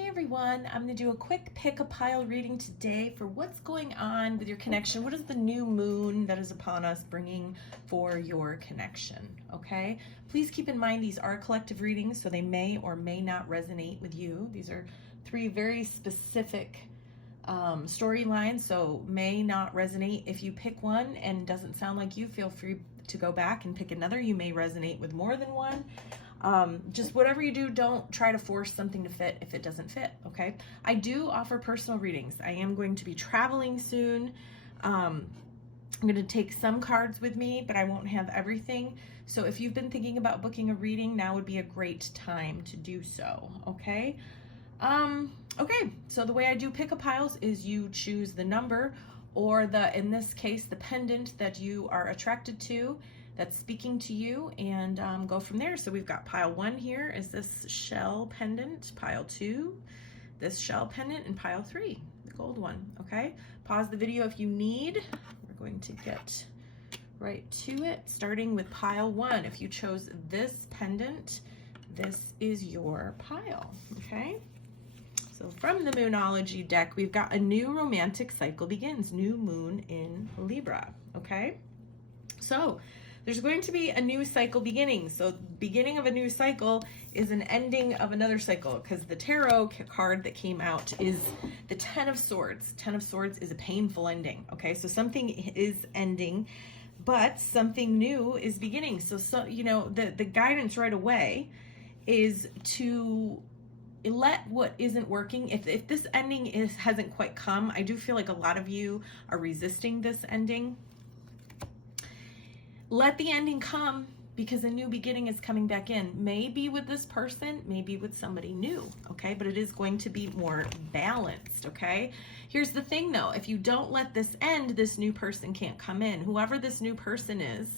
Hey everyone, I'm going to do a quick pick-a-pile reading today for what's going on with your connection. What is the new moon that is upon us bringing for your connection, okay? Please keep in mind these are collective readings, so they may or may not resonate with you. These are three very specific storylines, so may not resonate. If you pick one and doesn't sound like you, feel free to go back and pick another. You may resonate with more than one. Just whatever you do, don't try to force something to fit if it doesn't fit, okay? I do offer personal readings. I am going to be traveling soon. I'm going to take some cards with me, but I won't have everything. So if you've been thinking about booking a reading, now would be a great time to do so, okay? Okay, so the way I do pick-a-piles is you choose the number or in this case, the pendant that you are attracted to, that's speaking to you, and go from there. So we've got pile 1 here is this shell pendant, pile 2, this shell pendant, and pile 3, the gold one, okay? Pause the video if you need. We're going to get right to it, starting with pile 1. If you chose this pendant, this is your pile, okay? So from the Moonology deck, we've got a new romantic cycle begins, new moon in Libra, okay? So there's going to be a new cycle beginning. So beginning of a new cycle is an ending of another cycle, because the tarot card that came out is the 10 of Swords. 10 of Swords is a painful ending, okay? So something is ending, but something new is beginning. So you know, the guidance right away is to let what isn't working, if this ending hasn't quite come, I do feel like a lot of you are resisting this ending. Let the ending come, because a new beginning is coming back in. Maybe with this person, maybe with somebody new, okay? But it is going to be more balanced, okay? Here's the thing though, if you don't let this end, this new person can't come in. Whoever this new person is,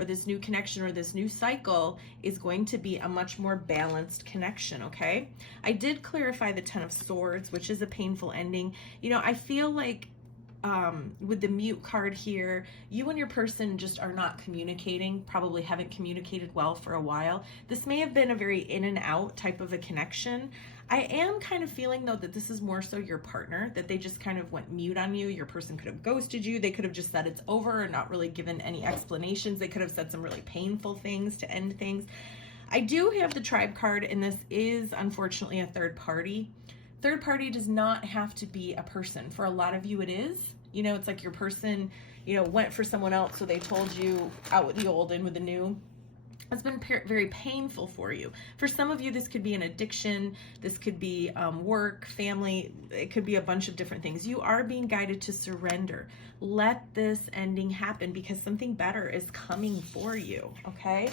or this new connection or this new cycle, is going to be a much more balanced connection, okay? I did clarify the 10 of Swords, which is a painful ending. You know, I feel like with the mute card here, you and your person just are not communicating, probably haven't communicated well for a while. This may have been a very in and out type of a connection. I am kind of feeling though that this is more so your partner, that they just kind of went mute on you. Your person could have ghosted you. They could have just said it's over and not really given any explanations. They could have said some really painful things to end things. I do have the Tribe card, and this is unfortunately a third party. Third party does not have to be a person. For a lot of you it is. You know, it's like your person, you know, went for someone else, so they told you out with the old, in with the new. It's been very painful for you. For some of you, this could be an addiction. This could be work, family. It could be a bunch of different things. You are being guided to surrender. Let this ending happen, because something better is coming for you, okay?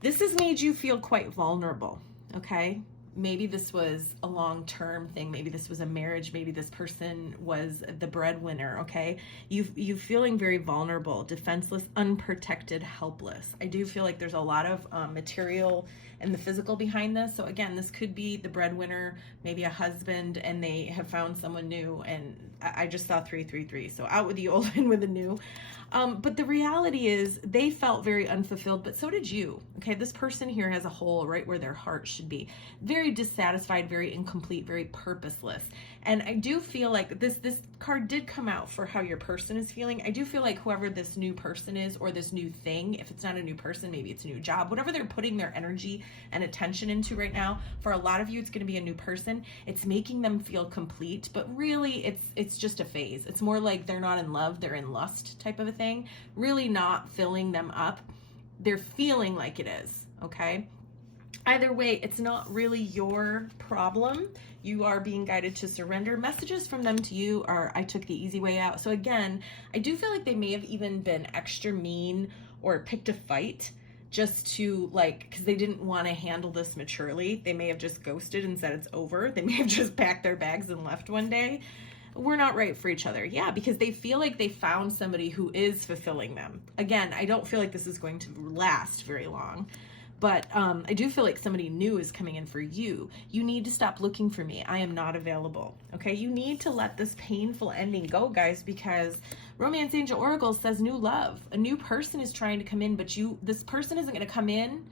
This has made you feel quite vulnerable, okay? Maybe this was a long-term thing. Maybe this was a marriage. Maybe this person was the breadwinner, okay? You feeling very vulnerable, defenseless, unprotected, helpless. I do feel like there's a lot of material and the physical behind this. So again, this could be the breadwinner, maybe a husband, and they have found someone new, and I just saw 333. So out with the old and with the new. But the reality is they felt very unfulfilled, but so did you, okay? This person here has a hole right where their heart should be. Very dissatisfied, very incomplete, very purposeless. And I do feel like this card did come out for how your person is feeling. I do feel like whoever this new person is, or this new thing, if it's not a new person, maybe it's a new job, whatever they're putting their energy and attention into right now, for a lot of you, it's going to be a new person. It's making them feel complete, but really it's just a phase. It's more like they're not in love, they're in lust type of a thing. Really not filling them up. They're feeling like it is, okay? Either way, it's not really your problem. You are being guided to surrender. Messages from them to you are, I took the easy way out. So again, I do feel like they may have even been extra mean or picked a fight just to, like, because they didn't want to handle this maturely. They may have just ghosted and said it's over. They may have just packed their bags and left one day. We're not right for each other. Yeah, because they feel like they found somebody who is fulfilling them. Again, I don't feel like this is going to last very long. But I do feel like somebody new is coming in for you. You need to stop looking for me. I am not available, okay? You need to let this painful ending go, guys, because Romance Angel Oracle says new love. A new person is trying to come in, but this person isn't going to come in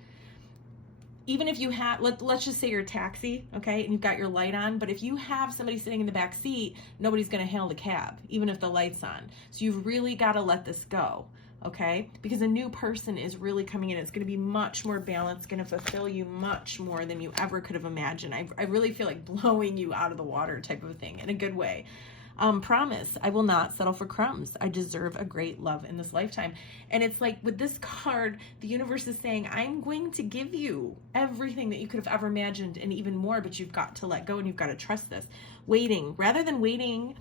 even if you have, let's just say you're a taxi, okay, and you've got your light on, but if you have somebody sitting in the back seat, nobody's going to hail the cab, even if the light's on. So you've really got to let this go, okay? Because a new person is really coming in. It's going to be much more balanced, going to fulfill you much more than you ever could have imagined. I really feel like blowing you out of the water type of thing in a good way. Promise, I will not settle for crumbs. I deserve a great love in this lifetime. And it's like with this card, the universe is saying, I'm going to give you everything that you could have ever imagined and even more, but you've got to let go and you've got to trust this. Waiting, rather than waiting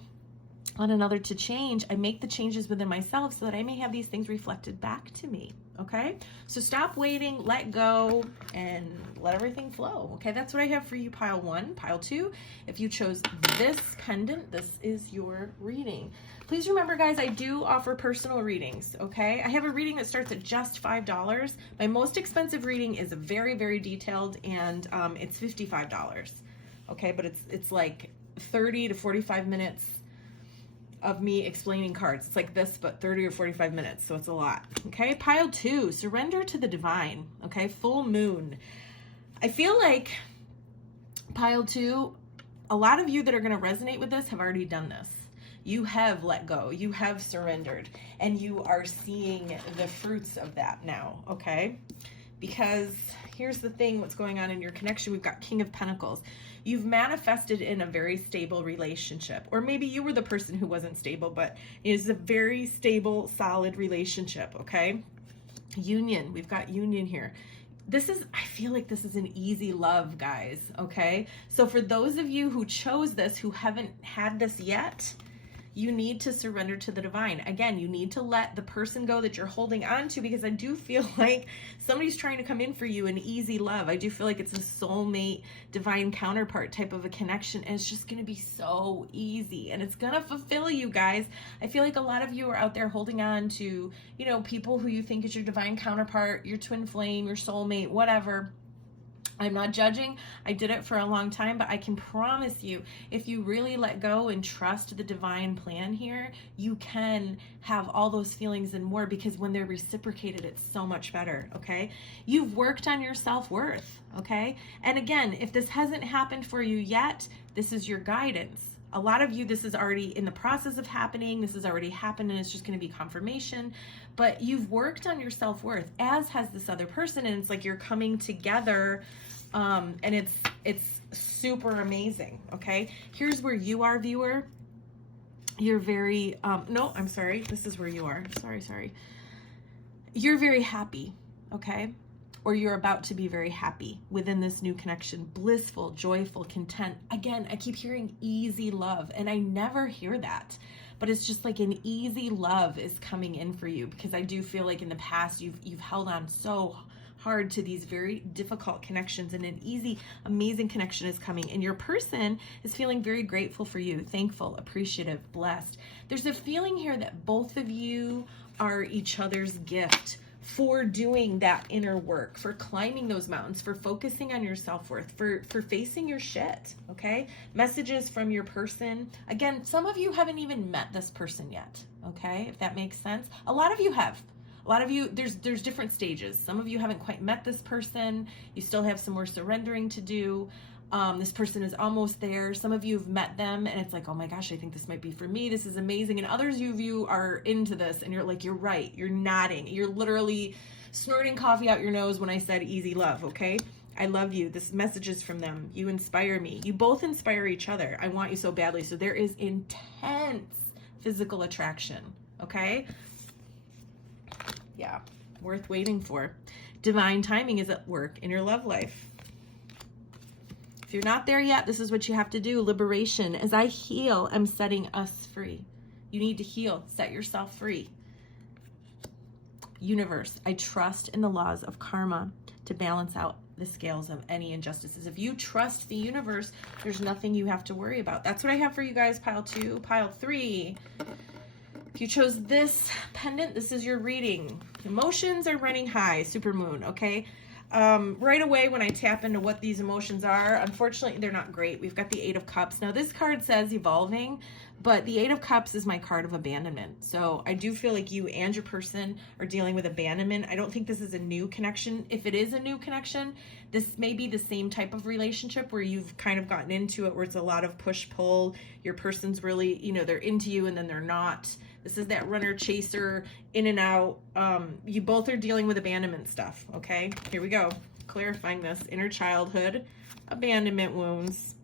on another to change, I make the changes within myself so that I may have these things reflected back to me. Okay, so stop waiting, let go, and let everything flow. Okay, that's what I have for you, pile 1. Pile 2, if you chose this pendant, this is your reading. Please remember, guys, I do offer personal readings. Okay, I have a reading that starts at just $5. My most expensive reading is very, very detailed, and it's $55. Okay, but it's like 30 to 45 minutes of me explaining cards. It's like this, but 30 or 45 minutes, so it's a lot. Okay, pile 2, surrender to the divine. Okay, full moon. I feel like pile 2, a lot of you that are going to resonate with this have already done this. You have let go, you have surrendered, and you are seeing the fruits of that now, okay? Because here's the thing, what's going on in your connection. We've got King of Pentacles. You've manifested in a very stable relationship, or maybe you were the person who wasn't stable, but it is a very stable, solid relationship, okay? Union, we've got union here. I feel like this is an easy love, guys, okay? So for those of you who chose this, who haven't had this yet, you need to surrender to the divine. Again, you need to let the person go that you're holding on to, because I do feel like somebody's trying to come in for you in easy love. I do feel like it's a soulmate, divine counterpart type of a connection, and it's just going to be so easy, and it's going to fulfill you, guys. I feel like a lot of you are out there holding on to, you know, people who you think is your divine counterpart, your twin flame, your soulmate, whatever. I'm not judging. I did it for a long time, but I can promise you, if you really let go and trust the divine plan here, you can have all those feelings and more, because when they're reciprocated, it's so much better, okay? You've worked on your self-worth, okay? And again, if this hasn't happened for you yet, this is your guidance. A lot of you, this is already in the process of happening. This has already happened, and it's just going to be confirmation. But you've worked on your self-worth, as has this other person, and it's like you're coming together, and it's super amazing, okay? Here's where you are, viewer. You're very, no, I'm sorry. This is where you are. Sorry. You're very happy, okay? Or you're about to be very happy within this new connection, blissful, joyful, content. Again, I keep hearing easy love, and I never hear that, but it's just like an easy love is coming in for you, because I do feel like in the past you've held on so hard to these very difficult connections, and an easy, amazing connection is coming, and your person is feeling very grateful for you, thankful, appreciative, blessed. There's a feeling here that both of you are each other's gift for doing that inner work, for climbing those mountains, for focusing on your self-worth, for facing your shit, okay? Messages from your person. Again, some of you haven't even met this person yet, okay? If that makes sense. A lot of you have. A lot of you, there's different stages. Some of you haven't quite met this person. You still have some more surrendering to do. This person is almost there. Some of you have met them and it's like, oh my gosh, I think this might be for me. This is amazing. And others of you are into this and you're like, you're right. You're nodding. You're literally snorting coffee out your nose when I said easy love, okay? I love you. This message is from them. You inspire me. You both inspire each other. I want you so badly. So there is intense physical attraction, okay? Yeah, worth waiting for. Divine timing is at work in your love life. If you're not there yet, this is what you have to do. Liberation. As I heal, I'm setting us free. You need to heal. Set yourself free. Universe. I trust in the laws of karma to balance out the scales of any injustices. If you trust the universe, there's nothing you have to worry about. That's what I have for you guys. Pile 2. Pile 3. If you chose this pendant, this is your reading. Emotions are running high. Supermoon, okay? Right away when I tap into what these emotions are, unfortunately, they're not great. We've got the Eight of Cups. Now, this card says evolving, but the Eight of Cups is my card of abandonment. So I do feel like you and your person are dealing with abandonment. I don't think this is a new connection. If it is a new connection, this may be the same type of relationship where you've kind of gotten into it, where it's a lot of push-pull. Your person's really, you know, they're into you and then they're not. This is that runner chaser, in and out. You both are dealing with abandonment stuff, okay? Here we go. Clarifying this. Inner childhood, abandonment wounds.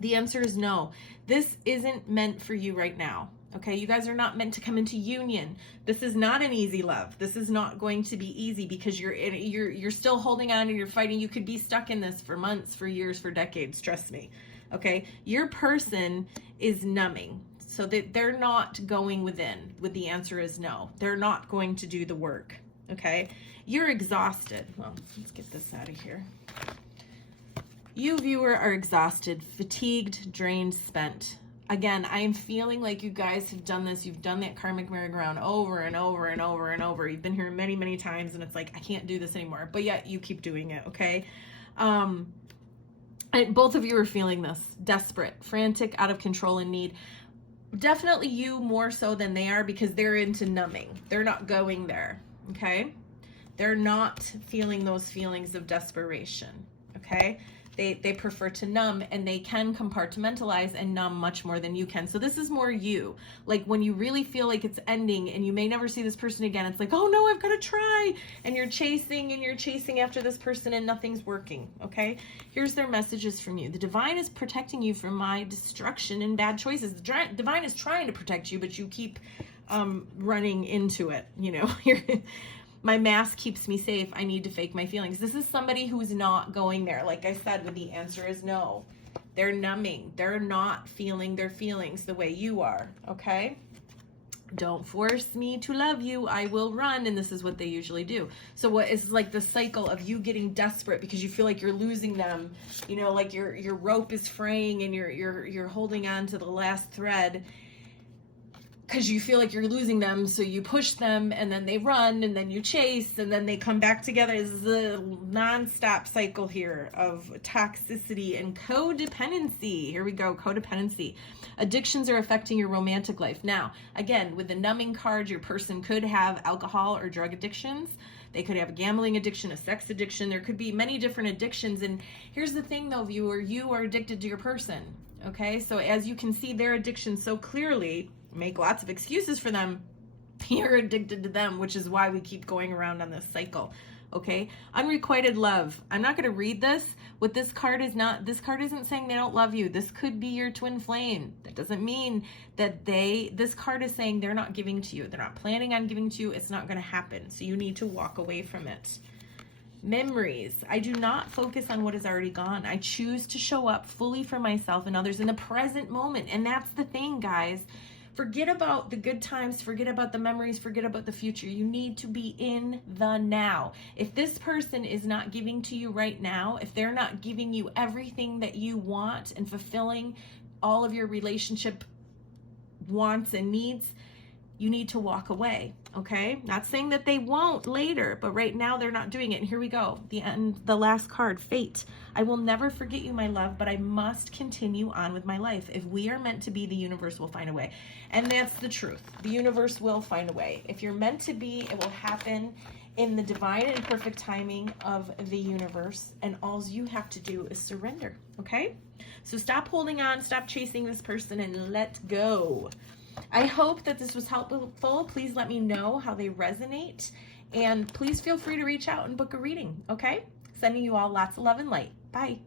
The answer is no. This isn't meant for you right now, okay? You guys are not meant to come into union. This is not an easy love. This is not going to be easy because you're still holding on and you're fighting. You could be stuck in this for months, for years, for decades. Trust me, okay? Your person is numbing. So that they're not going within. With the answer is no. They're not going to do the work, okay? You're exhausted. Well, let's get this out of here. You, viewer, are exhausted, fatigued, drained, spent. Again, I am feeling like you guys have done this. You've done that karmic merry-go-round over and over and over and over. You've been here many, many times, and it's like, I can't do this anymore. But yet, you keep doing it, okay? Both of you are feeling this. Desperate, frantic, out of control, and need. Definitely you more so than they are, because they're into numbing. They're not going there, okay? They're not feeling those feelings of desperation, okay? They prefer to numb, and they can compartmentalize and numb much more than you can. So this is more you. Like when you really feel like it's ending and you may never see this person again, it's like, oh no, I've got to try. And you're chasing after this person and nothing's working, okay? Here's their messages from you. The divine is protecting you from my destruction and bad choices. The divine is trying to protect you, but you keep running into it, you know? My mask keeps me safe. I need to fake my feelings. This is somebody who's not going there. Like I said, when the answer is no. They're numbing. They're not feeling their feelings the way you are, okay? Don't force me to love you. I will run. And this is what they usually do. So what is like the cycle of you getting desperate because you feel like you're losing them, you know, like your rope is fraying and you're holding on to the last thread, because you feel like you're losing them, so you push them, and then they run, and then you chase, and then they come back together. This is a non-stop cycle here of toxicity and codependency. Here we go, codependency. Addictions are affecting your romantic life. Now, again, with the numbing card, your person could have alcohol or drug addictions. They could have a gambling addiction, a sex addiction. There could be many different addictions. And here's the thing, though, viewer, you are addicted to your person, okay? So as you can see their addiction so clearly, make lots of excuses for them, you're addicted to them, which is why we keep going around on this cycle, okay? Unrequited love. I'm not going to read this. What this card is not, this card isn't saying they don't love you. This could be your twin flame. That doesn't mean that this card is saying they're not giving to you. They're not planning on giving to you. It's not going to happen. So you need to walk away from it. Memories. I do not focus on what is already gone. I choose to show up fully for myself and others in the present moment. And that's the thing, guys. Forget about the good times, forget about the memories, forget about the future. You need to be in the now. If this person is not giving to you right now, if they're not giving you everything that you want and fulfilling all of your relationship wants and needs, you need to walk away, okay? Not saying that they won't later, but right now they're not doing it. And here we go, the last card, fate. I will never forget you, my love, but I must continue on with my life. If we are meant to be, the universe will find a way. And that's the truth. The universe will find a way. If you're meant to be, it will happen in the divine and perfect timing of the universe. And all you have to do is surrender, okay? So stop holding on, stop chasing this person, and let go. I hope that this was helpful. Please let me know how they resonate. And please feel free to reach out and book a reading, okay? Sending you all lots of love and light. Bye.